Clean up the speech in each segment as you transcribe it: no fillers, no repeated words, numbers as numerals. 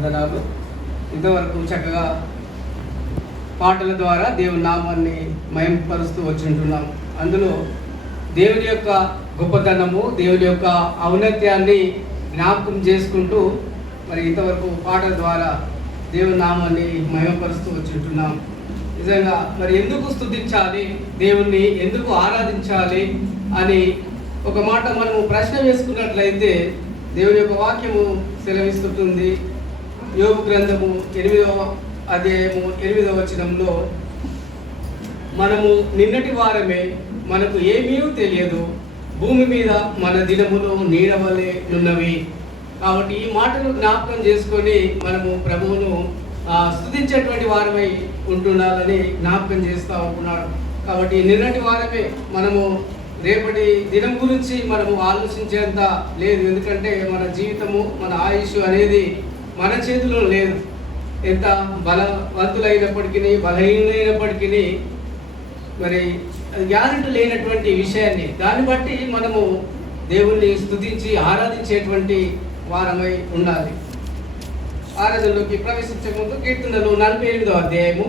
వందనాలు. ఇంతవరకు చక్కగా పాటల ద్వారా దేవుని నామాన్ని మహిమపరుస్తూ వచ్చింటున్నాం. అందులో దేవుని యొక్క గొప్పతనము, దేవుని యొక్క ఔన్నత్యాన్ని జ్ఞాపకం చేసుకుంటూ మరి ఇంతవరకు పాటల ద్వారా దేవుని నామాన్ని మహిమపరుస్తూ వచ్చింటున్నాం. నిజంగా మరి ఎందుకు స్తుతించాలి, దేవుణ్ణి ఎందుకు ఆరాధించాలి అని ఒక మాట మనము ప్రశ్న వేసుకున్నట్లయితే దేవుని యొక్క వాక్యము సెలవిస్తుంటుంది. యోబు గ్రంథము 8వ అధ్యాయము 8వ వచనంలో, మనము నిన్నటి వారమే, మనకు ఏమీ తెలియదు, భూమి మీద మన దినములు నీడవలే నున్నవి. కాబట్టి ఈ మాటను జ్ఞాపకం చేసుకొని మనము ప్రభువును స్తుతించేటువంటి వారమై ఉంటున్నారని జ్ఞాపకం చేస్తూ ఉంటున్నాడు. కాబట్టి నిన్నటి వారమే, మనము రేపటి దినం గురించి మనము ఆలోచించేంత లేదు. ఎందుకంటే మన జీవితము, మన ఆయుష్ అనేది మన చేతిలో లేదు. ఎంత బలవంతులైనప్పటికీ, బలహీనైనప్పటికీ మరి గ్యారెంటీ లేనటువంటి విషయాన్ని, దాన్ని బట్టి మనము దేవుణ్ణి స్తుతించి ఆరాధించేటువంటి వారమై ఉండాలి. ఆరాధనలోకి ప్రవేశించే ముందు కీర్తనలు 48వ అధ్యాయము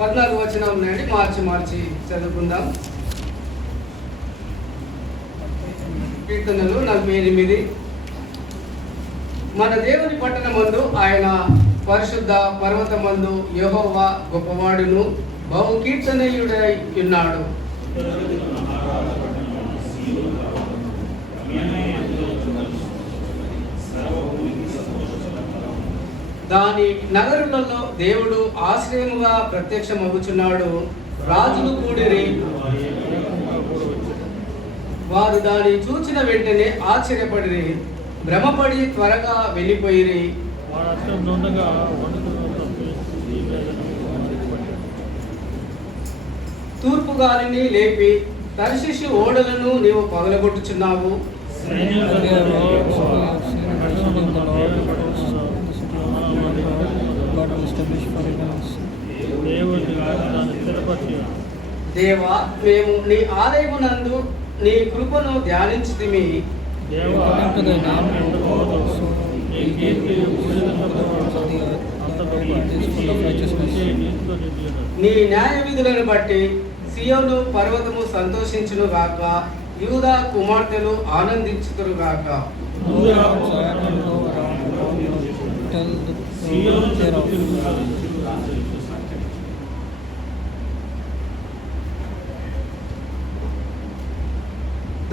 14 వచనం నుండి మార్చి చదువుకుందాం. కీర్తనలు 48. మన దేవుని పట్టణమందు, ఆయన పరిశుద్ధ పర్వతమందు యెహోవా గొప్పవాడును బహు కీర్తనీయుడై ఉన్నాడు. దాని నగరులలో దేవుడు ఆశ్రయముగా ప్రత్యక్షమగుచున్నాడు. రాజులు కూడిరి, వారు దాన్ని చూచిన వెంటనే ఆశ్చర్యపడిరి, భ్రమపడి త్వరగా వెళ్ళిపోయిరి. తూర్పు గాలిని లేపి తర్షీషు ఓడలను నీవు పగలగొట్టుచున్నావు. దేవా, మేము నీ ఆలయమునందు నీ కృపను ధ్యానించితిమి. నీ న్యాయ విధులను బట్టి సియోను పర్వతము సంతోషించును గాక, యూదా కుమార్తెలు ఆనందించుతురు గాక.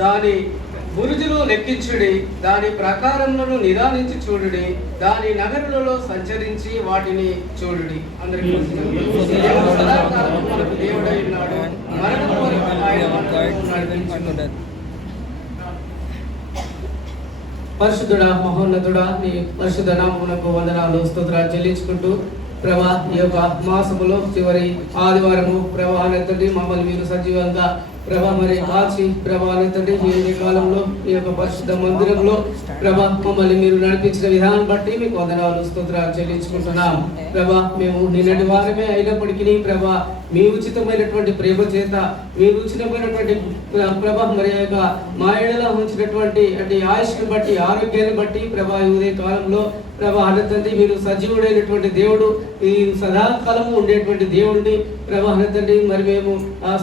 దాని బురుజులు లెక్కించుడి, దాని ప్రకారములను నిదానించి చూడుడి, దాని నగరులలో సంచరించి వాటిని చూడుడి. అందరికీ మనకు దేవుడై ఉన్నాడు, మరణం వరకు ఆయన నడిపించున్నాడు. పరిశుద్ధుడా, మహోన్నతుడా, నీ పరిశుద్ధ నామమునకు వందనాలు, స్తోత్రాలు చెల్లించుకుంటూ ప్రభా, ఈ యొక్క మాసములో చివరి ఆదివారము ప్రభా తండ్రి మమ్మల్ని మీరు సజీవంగా ప్రభా మరి కాచి ప్రభా తండ్రి ఈ కాలంలో ఈ యొక్క పరిశుద్ధ మందిరంలో ప్రభా మమ్మల్ని మీరు నడిపించిన విధానం బట్టి మీకు వందనాలు, స్తోత్రాలు చెల్లించుకుంటున్నాం. ప్రభా, మేము నిన్నటి వారమే అయినప్పటికీ ప్రభా మీ ఉచితమైనటువంటి ప్రేమ చేత, మీ ఉచితమైనటువంటి ప్రభా మరి యొక్క మా ఏడలా ఉంచినటువంటి అంటే ఆయుష్ని బట్టి, ఆరోగ్యాన్ని బట్టి ప్రభా ఈ ఉదయ కాలంలో ప్రభా తండ్రి మీరు సజీవుడైనటువంటి దేవుడు, ఈ సదాకాలము ఉండేటువంటి దేవుడిని ప్రభా తండ్రి మరి మేము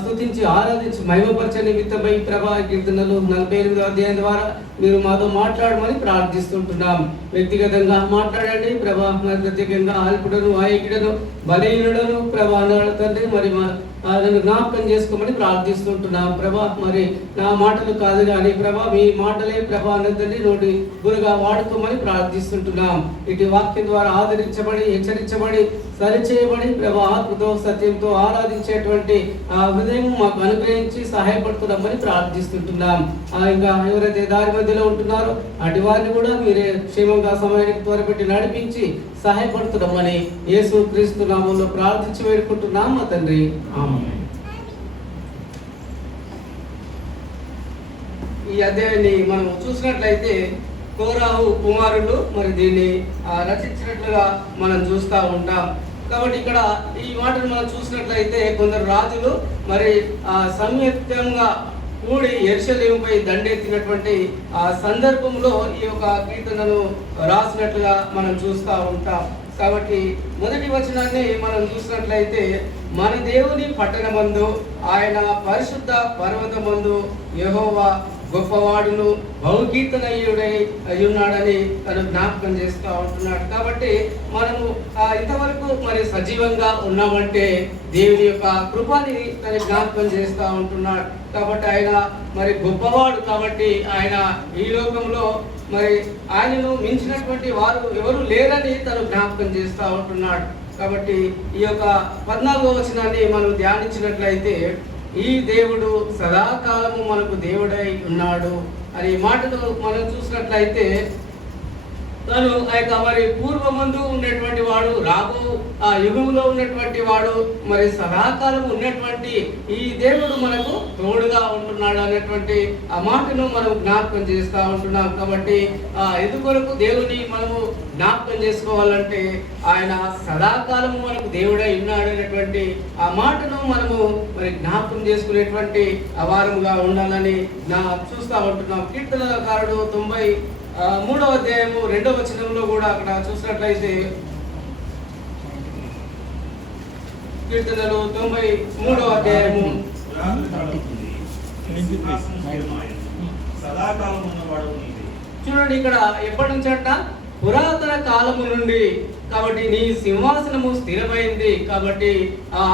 స్తుతించి ఆరాధించి మహిమపరచ నిమిత్తమై ప్రభా కీర్తనలు 48వ అధ్యాయం ద్వారా మీరు మాతో మాట్లాడమని ప్రార్థిస్తుంటున్నాం. వ్యక్తిగతంగా మాట్లాడండి ప్రభా, ప్రత్యేకంగా అల్పుడను, ఆయుకుడను, బలహీనుడను ప్రభా తండ్రి మరి నన్ను జ్ఞాపకం చేసుకోమని ప్రార్థిస్తుంటున్నాం. ప్రభా మరి నా మాటలు కాదు కానీ ప్రభా మీ మాటలే ప్రభా తండ్రి నోటి గురుగా వాడుకోమని ప్రార్థిస్తుంటున్నాం. ఇటు వాక్యం ద్వారా ఆదరించబడి, హెచ్చరించబడి, సరిచేయబడి ప్రభా ఆత్మతో సత్యంతో ఆరాధించేటువంటి ఆ హృదయం మాకు అనుగ్రహించి సహాయపడుతున్నామని ప్రార్థిస్తుంటున్నాం. ఇంకా ఎవరైతే దారి మధ్యలో ఉంటున్నారో అటు వారిని కూడా మీరే క్షేమంగా సమయానికి త్వరపెట్టి నడిపించి సహాయపడుతున్నామని యేసు క్రీస్తు నామంలో ప్రార్థించి వేడుకుంటున్నాం మా తండ్రి, ఆమేన్. ఈ అధ్యాయాన్ని మనం చూసినట్లయితే కోరాహు కుమారులు మరి దీన్ని రచించినట్లుగా మనం చూస్తూ ఉంటాం. కాబట్టి ఇక్కడ ఈ మాటను మనం చూసినట్లయితే కొందరు రాజులు మరి సంయుక్తంగా కూడి యెరూషలేముపై దండెత్తినటువంటి ఆ సందర్భంలో ఈ యొక్క కీర్తనను రాసినట్లుగా మనం చూస్తూ ఉంటాం. కాబట్టి మొదటి వచనాన్ని మనం చూసినట్లయితే, మన దేవుని పట్టణమందు ఆయన పరిశుద్ధ పర్వతమందు యెహోవా గొప్పవాడును బహుకీర్తనీయుడై ఉన్నాడని తను జ్ఞాపకం చేస్తూ ఉంటున్నాడు. కాబట్టి మనము ఇంతవరకు మరి సజీవంగా ఉన్నామంటే దేవుని యొక్క కృపని తను జ్ఞాపకం చేస్తూ ఉంటున్నాడు. కాబట్టి ఆయన మరి గొప్పవాడు. కాబట్టి ఆయన ఈ లోకంలో మరి ఆయనను మించినటువంటి వారు ఎవరు లేరని తను జ్ఞాపకం చేస్తూ ఉంటున్నాడు. కాబట్టి ఈ యొక్క 14వ వచనాన్ని మనం ధ్యానించినట్లయితే, ఈ దేవుడు సదాకాలము మనకు దేవుడై ఉన్నాడు అనే మాటను మనం చూసినట్లయితే, తను మరి పూర్వమందు ఉన్నటువంటి వాడు, రాబో ఆ యుగంలో ఉన్నటువంటి వాడు, మరి సదాకాలం ఉన్నటువంటి ఈ దేవుడు మనకు తోడుగా ఉంటున్నాడు అనేటువంటి ఆ మాటను మనం జ్ఞాపకం చేస్తూ ఉంటున్నాం. కాబట్టి ఎందుకొరకు దేవుని మనము జ్ఞాపకం చేసుకోవాలంటే, ఆయన సదాకాలము మనకు దేవుడై ఉన్నాడు అనేటువంటి ఆ మాటను మనము మరి జ్ఞాపకం చేసుకునేటువంటి అవారముగా ఉండాలని చూస్తూ ఉంటున్నాం. కీర్తనకారుడు 93వ అధ్యాయము 2వ వచనంలో కూడా అక్కడ చూసినట్లయితే, కీర్తనలు 93వ అధ్యాయము చూడండి, ఇక్కడ ఎప్పటి నుంచి అంట, పురాతన కాలము నుండి. కాబట్టి నీ సింహాసనము స్థిరమైంది. కాబట్టి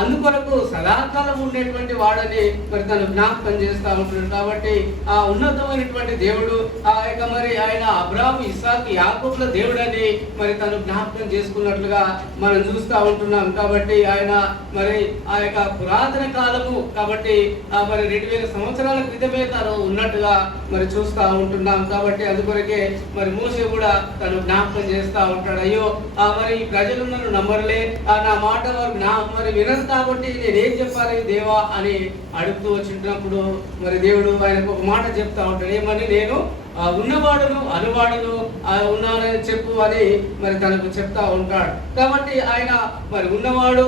అందుకొరకు సదాకాలం ఉండేటువంటి వాడని మరి తను జ్ఞాపకం చేస్తూ ఉంటున్నాడు. కాబట్టి ఆ ఉన్నతమైనటువంటి దేవుడు మరి ఆయన అబ్రాహాము, ఇస్సాకు, యాకోబుల దేవుడని మరి తను జ్ఞాపకం చేసుకున్నట్లుగా మనం చూస్తూ ఉంటున్నాం. కాబట్టి ఆయన మరి ఆ యొక్క పురాతన కాలము, కాబట్టి మరి 2000 సంవత్సరాల క్రితమే తను ఉన్నట్టుగా మరి చూస్తూ ఉంటున్నాం. కాబట్టి అందుకొరకే మరి మోషే కూడా తను జ్ఞాపకం చేస్తూ ఉంటాడు, అయ్యో మరి ప్రజలు నన్ను నమ్మరులే, నా మాట వారు మరి వినరు, కాబట్టి నేనేం చెప్పాలి దేవా అని అడుగుతూ వచ్చినప్పుడు మరి దేవుడు ఆయనకు ఒక మాట చెప్తా ఉంటాడు, ఏమని, నేను ఉన్నవాడును అనువాడును ఉన్నానని చెప్పు అని మరి తనకు చెప్తా ఉంటాడు. కాబట్టి ఆయన మరి ఉన్నవాడు,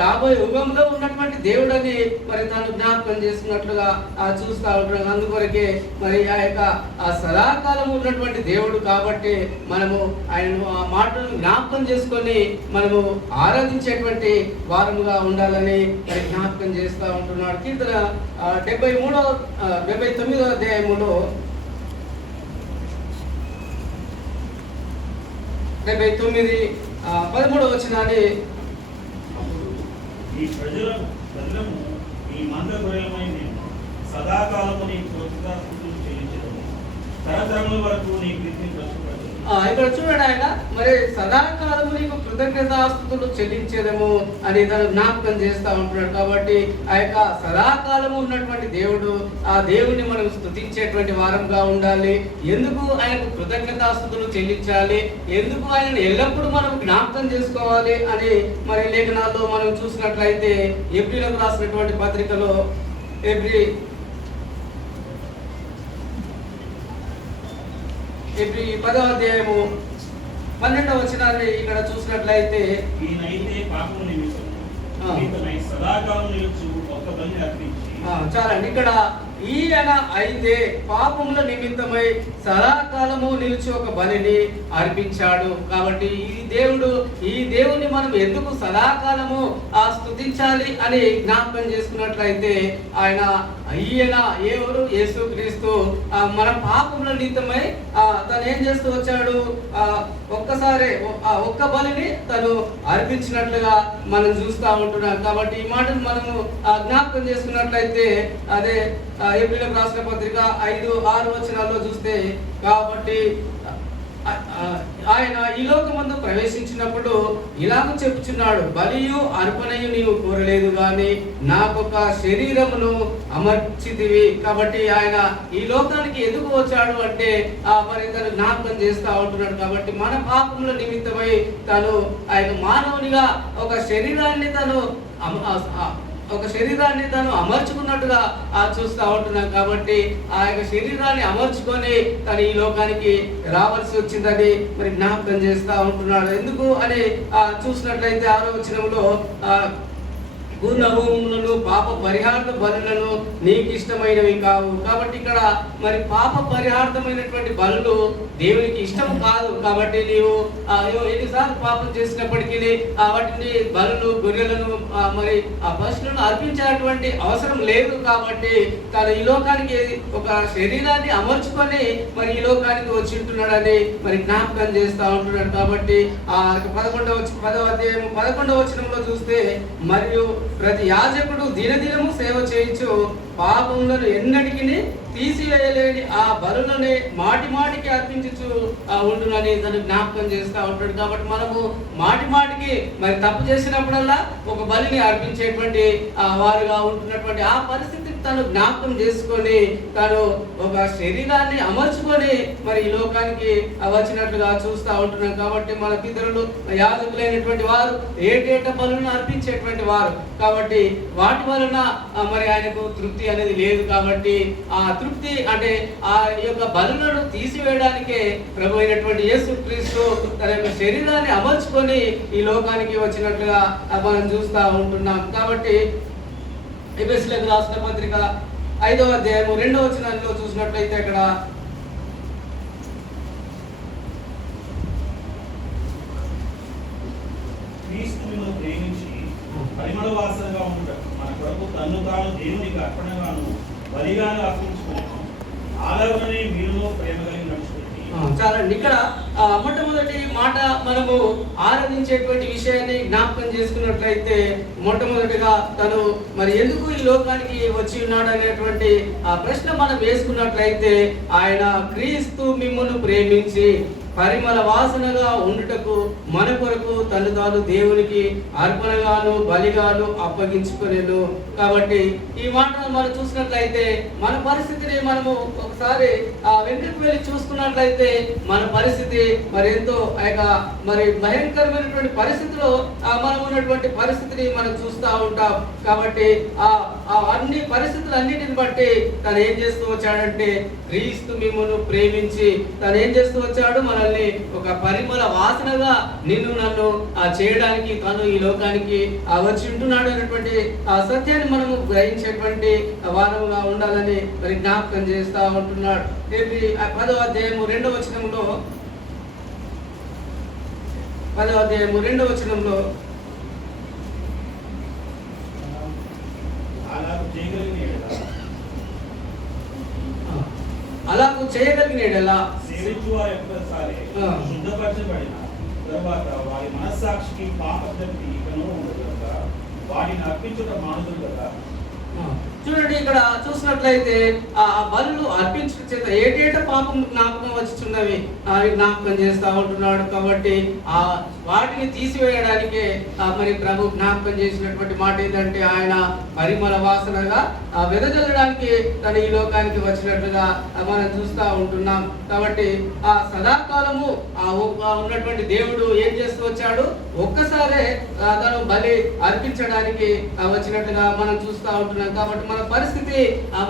రాబోయే యుగంలో ఉన్నటువంటి దేవుడని మరి తను జ్ఞాపకం చేస్తున్నట్లుగా చూస్తూ ఉంటాడు. అందుకొరకే మరి ఆ యొక్క సదాకాలం ఉన్నటువంటి దేవుడు. కాబట్టి మనము ఆయనను ఆ మాటను జ్ఞాపకం చేసుకొని మనము ఆరాధించేటువంటి వారముగా ఉండాలని మరి జ్ఞాపకం చేస్తూ ఉంటున్నాడు. కీర్తన 79వ అధ్యాయములో 13వ వచనాన్ని, ఈ ప్రజలము ఈ మంద గొర్రెలమై మేము సదాకాలము నీ కృతజ్ఞతాస్తుతులు చెల్లించెదము, తరతరముల వరకు నీ కీర్తిని ప్రచురించెదము. ఇక్కడ చూడండి, ఆయన మరి సదాకాలము నీకు కృతజ్ఞతాస్తుతులు చెల్లించేదము అని తను జ్ఞాపకం చేస్తూ ఉంటున్నాడు. కాబట్టి ఆ యొక్క సదాకాలము ఉన్నటువంటి దేవుడు, ఆ దేవుడిని మనం స్తుతించేటువంటి వారంగా ఉండాలి. ఎందుకు ఆయనకు కృతజ్ఞతాస్తుతులు చెల్లించాలి, ఎందుకు ఆయనను ఎల్లప్పుడూ మనం జ్ఞాపకం చేసుకోవాలి అని మరి లేఖనాల్లో మనం చూసినట్లయితే, ఎబ్రీలకు రాసినటువంటి పత్రికలో ఎబ్రీ 10వ అధ్యాయము 12వ వచనాన్ని ఇక్కడ చూసినట్లయితే, ఈయనైతే పాపం నిమిత్తము సదాకాలం నిలుచు ఒక్క బలిని అర్పించి, చాలండి, ఇక్కడ ఈయన అయితే పాపముల నిమిత్తమై సదాకాలము నిలిచి ఒక బలిని అర్పించాడు. కాబట్టి ఈ దేవుని మనం ఎందుకు సదాకాలము స్తుతించాలి అని జ్ఞాపకం చేసుకున్నట్లయితే, ఈయన ఎవరు, యేసుక్రీస్తు మన పాపముల నిమిత్తమై తను ఏం చేస్తూ వచ్చాడు, ఒక్కసారి ఒక్క బలిని తను అర్పించినట్లుగా మనం చూస్తూ ఉంటున్నాం. కాబట్టి ఈ మాటను మనము జ్ఞాపకం చేసుకున్నట్లయితే, అదే ఎబ్రీలకు రాసిన పత్రిక 5-6 వచనాల్లో చూస్తే, కాబట్టి ఆయన ఈ లోకమందు ప్రవేశించినప్పుడు ఇలాగ చెప్పుచున్నాడు, బలియు అర్పణయు నీవు కోరలేదు గాని నాకొక శరీరమును అమర్చితివి. కాబట్టి ఆయన ఈ లోకానికి ఎందుకు వచ్చాడు అంటే మరి తను జ్ఞాపకం చేస్తూ ఉంటున్నాడు. కాబట్టి మన పాపముల నిమిత్తమై తను ఆయన మానవునిగా ఒక శరీరాన్ని తను అమర్చుకున్నట్టుగా చూస్తూ ఉంటున్నాం. కాబట్టి ఆ యొక్క శరీరాన్ని అమర్చుకొని తను ఈ లోకానికి రావాల్సి వచ్చిందని మరి జ్ఞాపకం చేస్తూ ఉంటున్నాడు. ఎందుకు అని చూసినట్లయితే 6వ వచనంలో, పూర్ణ హోమములను పాప పరిహార్థ బలులను నీకు ఇష్టమైనవి కావు. కాబట్టి ఇక్కడ మరి పాప పరిహార్థమైనటువంటి బలులు దేవునికి ఇష్టం కాదు. కాబట్టి నీవు ఎన్నిసార్లు పాపం చేసినప్పటికీ వాటిని బలులు గొర్రెలను మరి ఆ పశువులను అర్పించేటువంటి అవసరం లేదు. కాబట్టి తను ఈ లోకానికి ఒక శరీరాన్ని అమర్చుకొని మరి ఈ లోకానికి వచ్చి ఉంటున్నాడని మరి జ్ఞాపకం చేస్తా ఉంటున్నాడు. కాబట్టి ఆ 11వ వచనంలో చూస్తే, మరియు ప్రతి యాజకుడు దినదినము సేవ చేయించు పాపములను ఎన్నటికి తీసివేయలేని ఆ బలులని మాటి మాటికి అర్పించు ఉండునని తను జ్ఞాపకం చేస్తూ ఉంటాడు. కాబట్టి మనము మాటి మాటికి మరి తప్పు చేసినప్పుడల్లా ఒక బలిని అర్పించేటువంటి వారుగా ఉంటున్నటువంటి ఆ పరిస్థితి తను జ్ఞాపకం చేసుకొని తను ఒక శరీరాన్ని అమర్చుకొని మరి ఈ లోకానికి వచ్చినట్లుగా చూస్తూ ఉంటున్నాం. కాబట్టి మన పితరులు యాజకులైనటువంటి వారు ఏటేట బలులను అర్పించేటువంటి వారు. కాబట్టి వాటి వలన మరి ఆయనకు తృప్తి అనేది లేదు. కాబట్టి ఆ తృప్తి అంటే ఆ యొక్క బలులను తీసివేయడానికే ప్రభు అయినటువంటి యేసుక్రీస్తు తన యొక్క శరీరాన్ని అమర్చుకొని ఈ లోకానికి వచ్చినట్లుగా మనం చూస్తూ ఉంటున్నాం. కాబట్టి ఎఫెసీయులకు రాసిన పత్రిక 5వ అధ్యాయము 2వ వచనంలో చూసినట్లయితే అక్కడ క్రీస్తును ప్రేమించి పరిమళ వాసనగా ఉండటం మన కొరకు తన్ను తాను దేవునికి అర్పణగాను బలిగాను అర్పించుకున్నాను. ఆలవనే మీరులో ప్రేమ కలిగి నడుచుకుంది. చాలండి. ఇక్కడ మొట్టమొదటి మాట మనము ఆరాధించేటువంటి విషయాన్ని జ్ఞాపకం చేసుకున్నట్లయితే, మొట్టమొదటిగా తను మరి ఎందుకు ఈ లోకానికి వచ్చి ఉన్నాడు అనేటువంటి ఆ ప్రశ్న మనం వేసుకున్నట్లయితే, ఆయన క్రీస్తు మిమ్మును ప్రేమించి పరిమళ వాసనగా ఉండుటకు మన కొరకు తను తాను దేవునికి అర్పణగాను బలిగాను అప్పగించుకునేను. కాబట్టి ఈ మాటను మనం చూసినట్లయితే మన పరిస్థితిని మనము ఒకసారి వెనుకకు వెళ్ళి చూసుకున్నట్లయితే మన పరిస్థితి మరి ఎంతో మరి భయంకరమైనటువంటి పరిస్థితిలో మనం ఉన్నటువంటి పరిస్థితిని మనం చూస్తూ ఉంటాం. కాబట్టి అన్ని పరిస్థితులన్నిటిని బట్టి తను ఏం చేస్తూ వచ్చాడంటే, క్రీస్తు మిమ్మును ప్రేమించి తను ఏం చేస్తూ వచ్చాడు, మనల్ని ఒక పరిమళ వాసనగా నిన్ను నన్ను చేయడానికి తను ఈ లోకానికి వచ్చి ఉంటున్నాడు అనేటువంటి ఆ సత్యాన్ని మనము గ్రహించేటువంటి వారముగా ఉండాలని మరి జ్ఞాపకం చేస్తూ ఉంటున్నాడు. 10వ అధ్యాయము 2వ వచనంలో 10వ అధ్యాయము 2వ వచనంలో అలాగూ చేయగలిగిన శుద్ధపరచబడిన తర్వాత వారి మనస్సాక్షికి పాపశక్తి ఇకను ఉండదు కనుక వాటిని అర్పించుట మానుదురు కదా. చూడండి, ఇక్కడ చూసినట్లయితే ఆ బలులు అర్పించడం చేత ఏటేట పాపం జ్ఞాపకం వచ్చుచున్నవి జ్ఞాపకం చేస్తూ ఉంటున్నాడు. కాబట్టి ఆ వాటిని తీసివేయడానికే మరి ప్రభు జ్ఞాపకం చేసినటువంటి మాట ఏంటంటే, ఆయన పరిమళ వాసనగా వెదజల్లడానికి తన ఈ లోకానికి వచ్చినట్లుగా మనం చూస్తూ ఉంటున్నాం. కాబట్టి ఆ సదాకాలము ఉన్నటువంటి దేవుడు ఏం చేస్తూ వచ్చాడు, ఒక్కసారే తను బలి అర్పించడానికి వచ్చినట్లుగా మనం చూస్తూ ఉంటున్నాం. కాబట్టి మన పరిస్థితి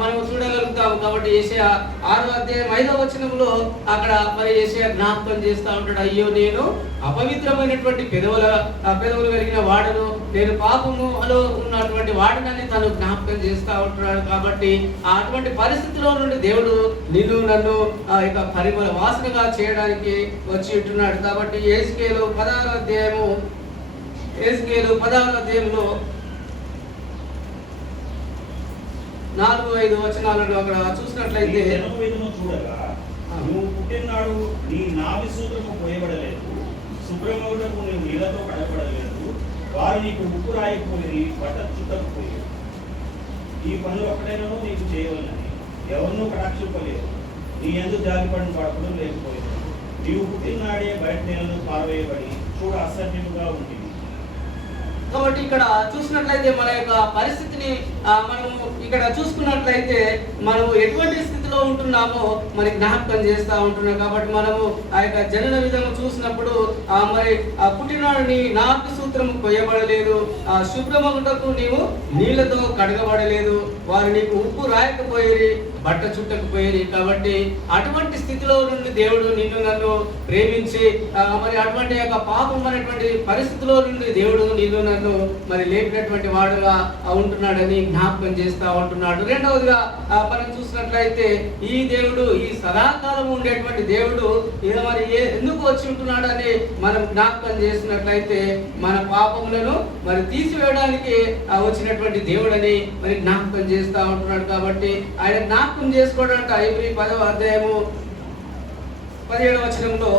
మనం చూడగలుగుతాం. కాబట్టి యెషయా 6వ అధ్యాయం 5వ వచనంలో అక్కడ మరి యెషయా జ్ఞాపకం చేస్తూ ఉంటాడు, అయ్యో నేను అపవిత్రమైనటువంటి పెదవులు కలిగిన వాడును, నేను పాపములో ఉన్నటువంటి వాడినని తను జ్ఞాపకం చేస్తూ ఉంటున్నాడు. కాబట్టి అటువంటి పరిస్థితిలో నుండి దేవుడు నిన్ను నన్ను ఇక పరిమళ వాసనగా చేయడానికి వచ్చి ఉంటున్నాడు. కాబట్టి యెహెజ్కేలు 16వ అధ్యాయంలో 4-5 వచనాలను అక్కడ చూసినట్లయితే, నువ్వు పుట్టినాడు నీ నాభి సూత్రము పోయబడలేదు, శుభ్రమగుటకు నీవు నీళ్లతో కడగబడలేదు, వారు నీకు ఉప్పు రాయకపోయి బట్ట చుట్టకపోయి ఈ పనులు ఒక్కడైనా నీకు చేయవలనని ఎవరినూ కటాక్షింపలేదు. నీ ఎందుకు జాలిపడిన పడకడం లేకపోలేదు. నీవు పుట్టినాడే బయట నేలను పారవేయబడి చూడ అసహ్యముగా ఉంటుంది. కాబట్టి ఇక్కడ చూసినట్లయితే మన యొక్క పరిస్థితిని మనము ఇక్కడ చూసుకున్నట్లయితే మనము ఎటువంటి స్థితిలో ఉంటున్నామో మరి జ్ఞాపకం చేస్తూ ఉంటున్నాం. కాబట్టి మనము ఆ యొక్క జనన విధము చూసినప్పుడు మరి పుట్టినాడు నీ నాభి సూత్రము కొయ్యబడలేదు, శుభ్రమగుటకు నీవు నీళ్లతో కడగబడలేదు, వారు నీకు ఉప్పు రాయకపోయి బట్ట చుట్టకపోయేది. కాబట్టి అటువంటి స్థితిలో నుండి దేవుడు నిన్ను నన్ను ప్రేమించి మరి అటువంటి యొక్క పాపం అనేటువంటి పరిస్థితిలో నుండి దేవుడు నిన్ను నన్ను మరి లేపినటువంటి వాడుగా ఉంటున్నాడని జ్ఞాపకం చేస్తా ఉంటున్నాడు. రెండవదిగా మనం చూసినట్లయితే ఈ దేవుడు ఈ సదాకాలం ఉండేటువంటి దేవుడు మరి ఎందుకు వచ్చి ఉంటున్నాడని మనం జ్ఞాపకం చేసినట్లయితే మన పాపములను మరి తీసివేయడానికి వచ్చినటువంటి దేవుడని మరి జ్ఞాపకం చేస్తా ఉంటున్నాడు. కాబట్టి ఆయన జ్ఞాపకం చేసుకోవడానికి హెబ్రీ 10వ అధ్యాయము 17వ వచనంలో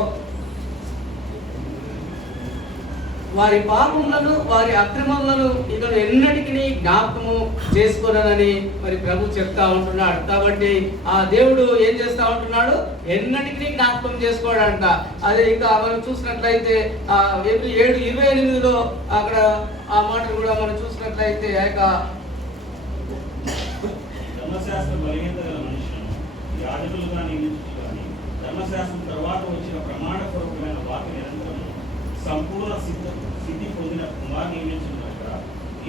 వారి పాపములను వారి అక్రమములను ఇక ఎన్నటికీ జ్ఞాపకము చేసుకోనని మరి ప్రభు చెప్తా ఉంటున్నాడు. కాబట్టి ఆ దేవుడు ఏం చేస్తా ఉంటున్నాడు? ఎన్నటికీ జ్ఞాపకం చేసుకోవడంట. అదే ఇంకా మనం చూసినట్లయితే Hebrew 7:28లో అక్కడ ఆ మాటలు కూడా మనం చూసినట్లయితే ధర్మశాస్త్ర బలహీనత గల మనుషులను యాజకులుగా నియమించు కానీ ధర్మశాస్త్రం తర్వాత వచ్చిన ప్రమాణపూర్వకమైన వాక్య నిరంతరం సంపూర్ణ స్థితి పొందిన కుమార్ నియమించినట్లుగా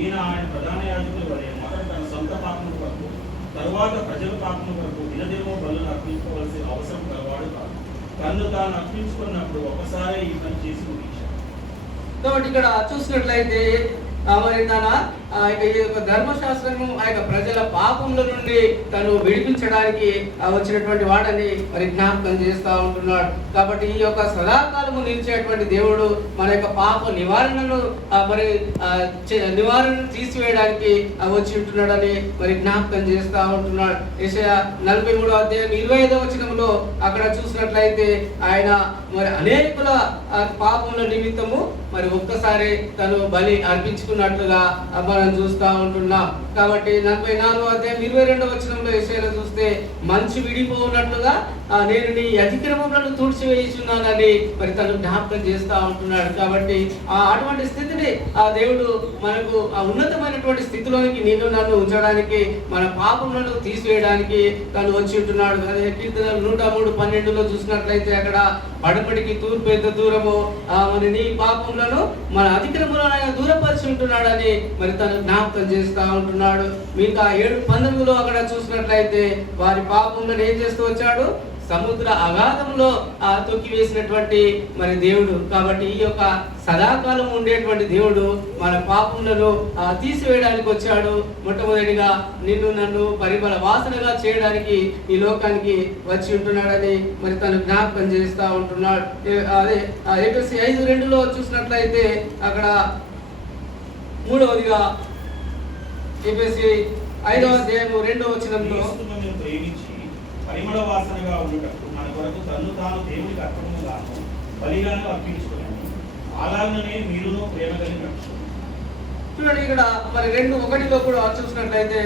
ఈయన ఆయన ప్రధాన యాజకులు వలె మొదట తన సొంత పాపం వరకు తరువాత ప్రజల పాపం వరకు దినదినము బలులను అర్పించుకోవాల్సిన అవసరం కలవాడు కాదు. తను తాను అర్పించుకున్నప్పుడు ఒకసారి ఈ పని చేసి ముగించాడు. కాబట్టి ఇక్కడ చూసినట్లయితే మరి తన ఈ యొక్క ధర్మశాస్త్రము ఆ యొక్క ప్రజల పాపముల నుండి తను విడిపించడానికి వచ్చినటువంటి వాడని మరి జ్ఞాపకం చేస్తూ ఉంటున్నాడు. కాబట్టి ఈ యొక్క సదాకాలము నిలిచేటువంటి దేవుడు మన యొక్క పాప నివారణను మరి నివారణను తీసివేయడానికి వచ్చి ఉంటున్నాడని మరి జ్ఞాపకం చేస్తూ ఉంటున్నాడు. యెషయా 43వ అధ్యాయం 25వ వచనంలో అక్కడ చూసినట్లయితే ఆయన మరి అనేకుల పాపముల నిమిత్తము మరి ఒక్కసారి తను బలి అర్పించుకున్నట్లుగా మనం చూస్తా ఉంటున్నాం. కాబట్టి 44వ అధ్యాయం 22వ వచనంలో యెషయాలో చూస్తే మంచు విడిపోనట్లుగా నేను నీ అతిక్రమములను తుడిచివేయుచున్నానని మరి తను జ్ఞాపకం చేస్తా ఉంటున్నాడు. కాబట్టి అటువంటి స్థితిని ఆ దేవుడు మనకు ఆ ఉన్నతమైనటువంటి స్థితిలోనికి నిన్ను నన్ను ఉంచడానికి మన పాపములను తీసివేయడానికి తను వచ్చి ఉంటున్నాడు. అదే కీర్తన 103:12లో చూసినట్లయితే అక్కడ పడమటికి తూర్పు ఎంత దూరమో మరి నీ పాపములను మన అతిక్రమములను ఆయన దూరపరిచి ఉంటున్నాడని మరి తను జ్ఞాపకం చేస్తా ఉంటున్నాడు. మిగతా 7:19లో అక్కడ చూసినట్లయితే వారి పాపములను ఏం చేస్తూ వచ్చాడు? సముద్ర అగాధంలో తొక్కి వేసినటువంటి మరి దేవుడు. కాబట్టి ఈ యొక్క సదాకాలం ఉండేటువంటి దేవుడు మన పాపములను తీసివేయడానికి వచ్చాడు. మొట్టమొదటిగా నిన్ను నన్ను పరిమళ వాసనగా చేయడానికి ఈ లోకానికి వచ్చి ఉంటున్నాడని మరి తను జ్ఞాపకం చేస్తా ఉంటున్నాడు. అదే ఎఫెసీ 5:2లో చూసినట్లయితే అక్కడ మూడవదిగా ఎఫెసీ 5వ అధ్యాయము 2వ వచనంలో పరిమళ వాసనగా ఉండటప్పుడు మన కొరకు తన్ను తాను దేవునికి అర్పణముగాను బలిగాను అర్పించుకున్నాను. అలాగనే మీరును ప్రేమ కలిగి చూడండి. ఇక్కడ మరి 2:1లో కూడా చూసినట్లయితే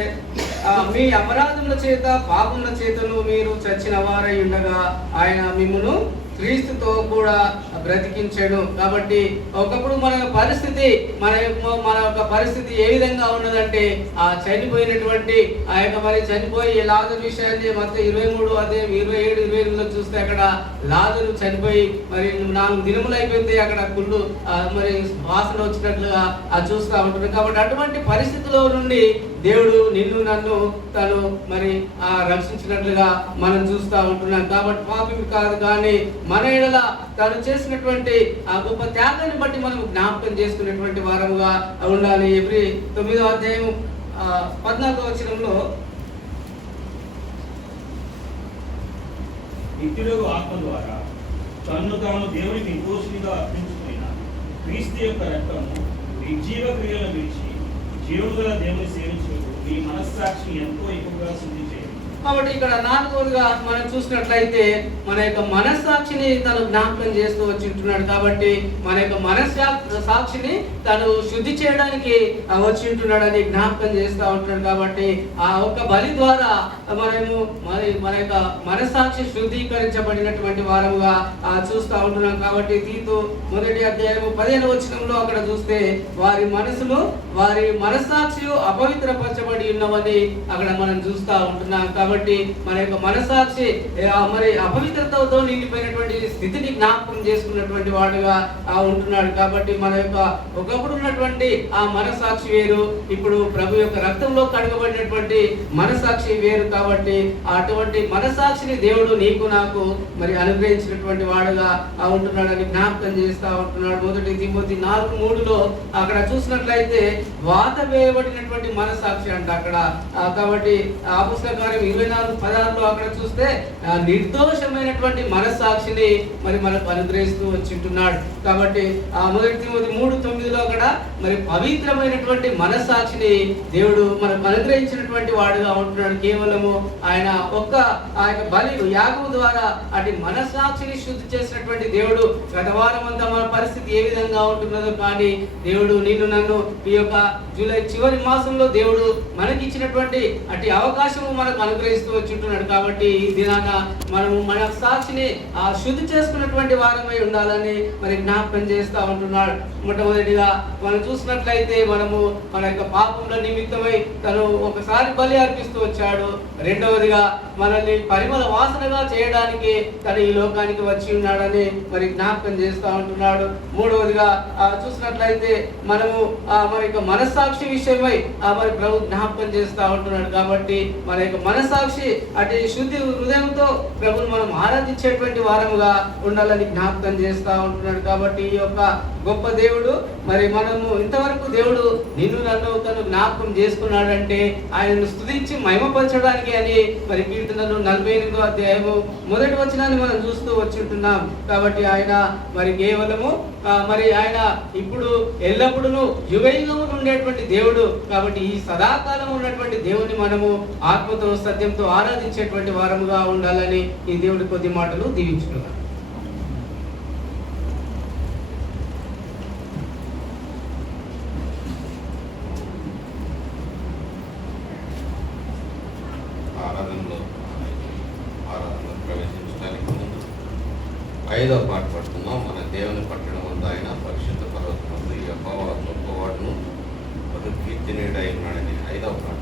మీ అపరాధముల చేత పాపముల చేతను మీరు చచ్చిన వారై ఉండగా ఆయన మిమ్మును క్రీస్తుతో కూడా బ్రతికించాడు. కాబట్టి ఒకప్పుడు మన పరిస్థితి మన యొక్క పరిస్థితి ఏ విధంగా ఉన్నదంటే ఆ చనిపోయినటువంటి ఆ యొక్క మరి చనిపోయి లాజరు విషయాన్ని మొత్తం 23 అదే 27, 28లో చూస్తే అక్కడ లాజరు చనిపోయి మరి 4 దినములు అయిపోయింది. అక్కడ కుళ్ళు మరి వాసన వచ్చినట్లుగా చూస్తూ ఉంటున్నాం. కాబట్టి అటువంటి పరిస్థితిలో నుండి దేవుడు నిన్ను నన్ను తను మరి రక్షించినట్లుగా మనం చూస్తూ ఉంటున్నాం. కాబట్టి పాపం కాదు కానీ మన ఎడల తను చేసినటువంటి ఆ గొప్ప త్యాగాన్ని బట్టి మనం జ్ఞాపకం చేసుకునేటువంటి వారముగా ఉండాలి. ఎబ్రీ 9వ అధ్యాయం 14వ వచనంలో నిత్యుడగు ఆత్మ ద్వారా తన్ను తాను దేవునికి నిర్దోషిగా అర్పించుకున్న క్రీస్తు యొక్క రక్తము నిర్జీవ క్రియలను విడిచి జీవముగల దేవుని సేవించుటకు ఈ మనస్సాక్షి ఎంతో ఎక్కువగా శుద్ధి చేయాలి. కాబట్టి ఇక్కడ 4వదిగా మనం చూసినట్లయితే మన యొక్క మనస్సాక్షిని తను జ్ఞాపకం చేస్తూ వచ్చి ఉంటున్నాడు. కాబట్టి మన యొక్క మనస్సాక్షిని తను శుద్ధి చేయడానికి వచ్చి ఉంటున్నాడని జ్ఞాపకం చేస్తూ ఉంటున్నాడు. కాబట్టి ఆ ఒక్క బలి ద్వారా మనము మన యొక్క మనస్సాక్షి శుద్ధీకరించబడినటువంటి వారముగా చూస్తూ ఉంటున్నాం. కాబట్టి తీతు 1వ అధ్యాయం 15వ వచనంలో అక్కడ చూస్తే వారి మనస్సాక్షి అపవిత్రపరచబడి ఉన్నవని అక్కడ మనం చూస్తూ ఉంటున్నాం. కాబట్టి మన యొక్క మనసాక్షి మరి అపవిత్రతతో నిండిపోయినటువంటి స్థితిని జ్ఞాపకం చేసుకున్నటువంటి వాడుగా ఉంటున్నాడు. కాబట్టి మన యొక్క ఒకప్పుడు ఉన్నటువంటి ఆ మనసాక్షి వేరు, ఇప్పుడు ప్రభు యొక్క రక్తంలో కడగబడినటువంటి మనసాక్షి వేరు. కాబట్టి అటువంటి మనసాక్షిని దేవుడు నీకు నాకు మరి అనుగ్రహించినటువంటి వాడుగా ఉంటున్నాడని జ్ఞాపకం చేస్తా ఉంటున్నాడు. 1 తిమోతి 4:3 అక్కడ చూసినట్లయితే వాత వేయబడినటువంటి మనసాక్షి అంట అక్కడ. కాబట్టి అపొస్తలుల కార్యం 24:16 అక్కడ చూస్తే నిర్దోషమైనటువంటి మనసాక్షిని మరి మనకు అనుగ్రహిస్తూ వచ్చింటున్నాడు. కాబట్టి 1 తిమోతి 3:9 అక్కడ మరి పవిత్రమైనటువంటి మనసాక్షిని దేవుడు మనకు అనుగ్రహించినటువంటి వాడుగా ఉంటున్నాడు. కేవలము ఆయన బలి యాగము ద్వారా అటు మనసాక్షిని శుద్ధి చేసినటువంటి దేవుడు. గత వారం అంతా మన పరిస్థితి ఏ విధంగా ఉంటున్నదో కానీ దేవుడు నిన్ను నన్ను ఈ యొక్క జూలై చివరి మాసంలో దేవుడు మనకి ఇచ్చినటువంటి అటు అవకాశము మనకు అనుగ్రహిస్తూ వచ్చింటున్నాడు. కాబట్టి ఈ దినాన మనము మన సాక్షిని శుద్ధి చేసుకున్నటువంటి వారమై ఉండాలని మరి జ్ఞాపకం చేస్తా ఉంటున్నాడు. మొట్టమొదటిగా మనం చూసినట్లయితే మనము మన యొక్క పాపముల నిమిత్తమై తను ఒకసారి బలి అర్పిస్తూ వచ్చాడు. రెండవదిగా మనల్ని పరిమళ వాసనగా చేయడానికి తను ఈ లోకానికి వచ్చి ఉన్నాడని మరి జ్ఞాపకం చేస్తూ ఉంటున్నాడు. మూడవదిగా చూసినట్లయితే మనము మన యొక్క మనస్సాక్షి విషయమై మరి ప్రభు జ్ఞాపకం చేస్తూ ఉంటున్నాడు. కాబట్టి మన యొక్క మనస్సాక్షి అటు శుద్ధి హృదయంతో ప్రభుని మనం ఆరాధించేటువంటి వారముగా ఉండాలని జ్ఞాపకం చేస్తూ ఉంటున్నాడు. కాబట్టి ఈ యొక్క గొప్ప దేవుడు మరి మనము ఇంతవరకు దేవుడు నిన్ను నన్ను తను జ్ఞాపకం చేసుకున్నాడంటే ఆయనను స్తుతించి మహిమపరచడానికి అని మరి కీర్తనలు 48వ అధ్యాయము 1వ వచనాన్ని మనం చూస్తూ వచ్చుంటున్నాం. కాబట్టి ఆయన మరి కేవలము మరి ఆయన ఇప్పుడు ఎల్లప్పుడూ యుగయుగము ఉండేటువంటి దేవుడు. కాబట్టి ఈ సదాకాలం ఉన్నటువంటి దేవుని మనము ఆత్మతో సత్యంతో ఆరాధించేటువంటి వారముగా ఉండాలని ఈ దేవుడి కొద్ది మాటలు దీవించుకున్నాం. ఆరాధనలో ప్రవేశించడానికి ముందు 5వ పాట పడుతున్నాం. మన దేవుని పట్టణం వద్ద ఆయన పరిశుద్ధ పర్వతం వద్ద ఈ గొప్పవాడును కీర్తినీయుడై ఉన్నాడని 5వ పాట.